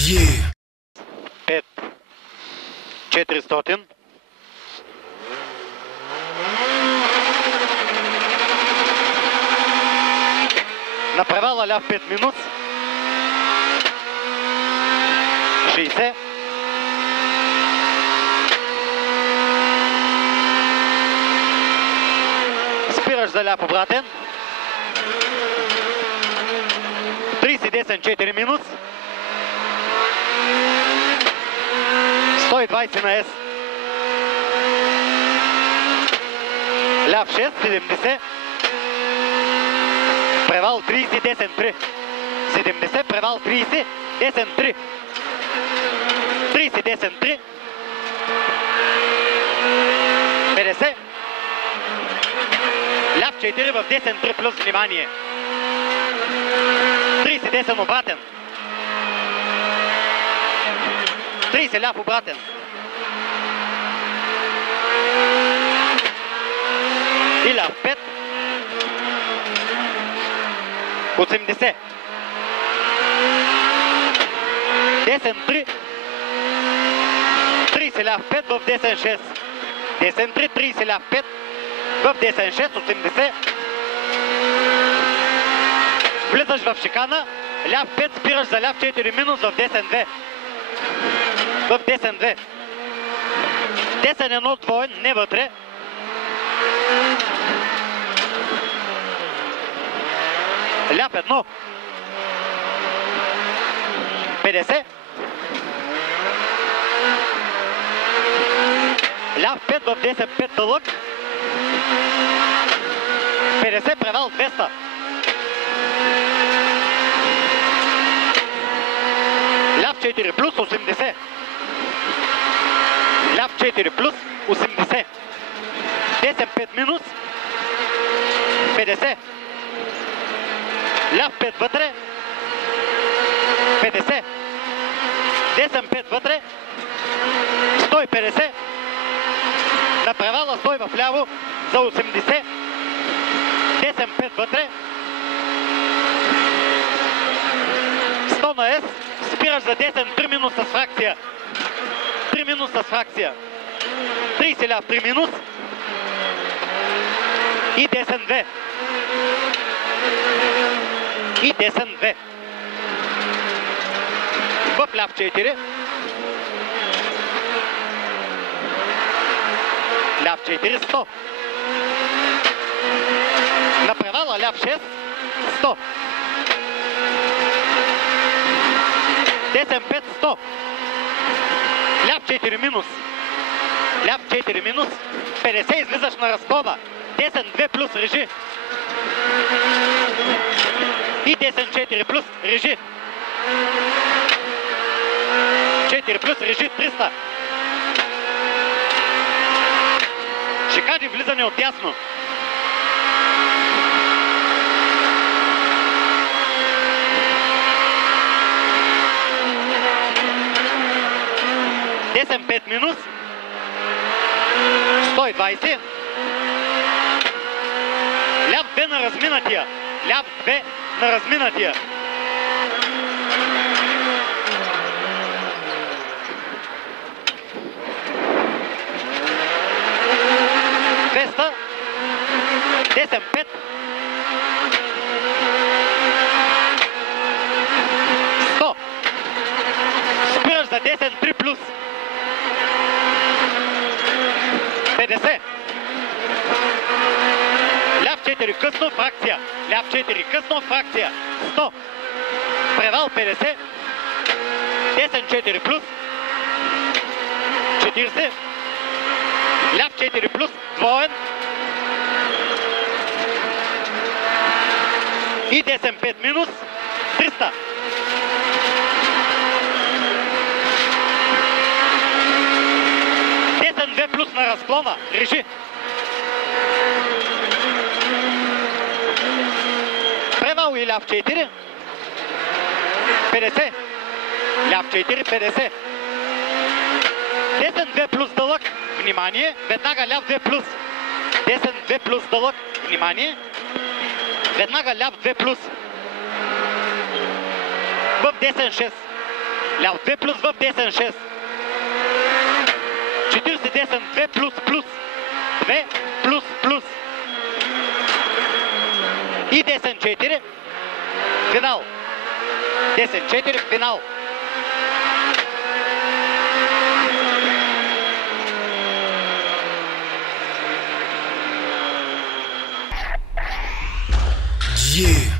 5 400. На превала ляв 5 минус. 60. Спираш за ляв обратен. 30 десен 4 минус. 120 на С. Ляв 6, 70. Превал 30, десен 3. 70, превал 30, десен 3. 30, десен 3. 50. Ляв 4 в десен 3 плюс внимание. 30 десен обратен. 30 ляв обратен. И ляв 5. 80. Десен 3. 30 ляв 5 в десен 6. Десен 3, 30 ляв 5 в десен 6, 80. Влизаш в шикана. Ляв 5, спираш за ляв 4 минус в десен 2. В десен 2. Десен 1 двоен, не вътре. Ляв 1. 50. Ляв 5 в десен 5 дълъг. 50, превал 200. Ляв 4 плюс 80. Ляв 4 плюс 80. Десен 5 минус. 50. Ляв 5 вътре. 50. Десен 5 вътре. 150. На превала стой в ляво за 80. Десен 5 вътре. 100 на С. Спираш за десен 3 минус с фракция. 3 минус с фракция. 30 ляв 3 минус. И десен 2. И десен 2. В ляв 4. Ляв 4, 100. На превала ляв 6, 100. Десен 5, 100. Ляв 4 минус. Ляв 4 минус. 50, излизаш на разклона. Десен 2 плюс, режи. И десен 4 плюс, режи. 4 плюс, режи, 300. Шикади влизане от дясно. Десен 5 минус. 120. Ляв 2 на разминатия. Ляв 2 на разминатия. Десен 5. 100. Спираш за десен 3 плюс. 50. Ляв 4 късно, фракция. Ляв 4 късно, фракция. 100. Превал 50. Десен 4 плюс. 40. Ляв 4 плюс, двоен. И десен 5 минус. 300. Десен 2 плюс на разклона. Режи. Превал и ляв 4. 50. Ляв 4, 50. Десен 2 плюс дълъг. Внимание. Веднага ляв 2 плюс. Десен 2 плюс дълъг. Внимание. Веднага ляв 2 плюс. В десен 6. Ляв 2 плюс в десен 6. 40 десен 2 плюс плюс. 2 плюс плюс. И десен 4. Финал. Десен 4. Финал. Yeah.